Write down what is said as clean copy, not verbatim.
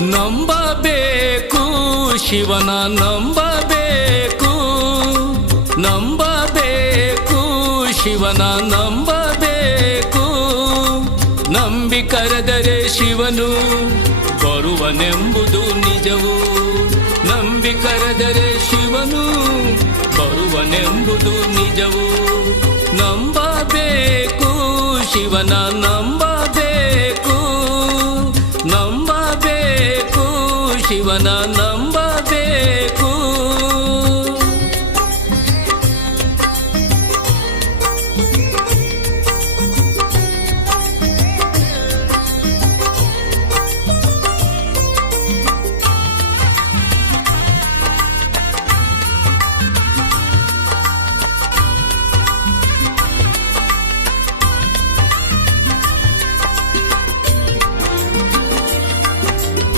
ನಂಬಬೇಕು ಶಿವನ ನಂಬಬೇಕು, ನಂಬಬೇಕು ಶಿವನ ನಂಬಬೇಕು. ನಂಬಿ ಕರೆದರೆ ಶಿವನು ಬರುವನೆಂಬುದು ನಿಜವು, ನಂಬಿ ಕರೆದರೆ ಶಿವನು ಬರುವನೆಂಬುದು ನಿಜವು. ನಂಬಬೇಕು ಶಿವನ ನಂಬಬೇಕು, ನಂಬಬೇಕು ಶಿವನ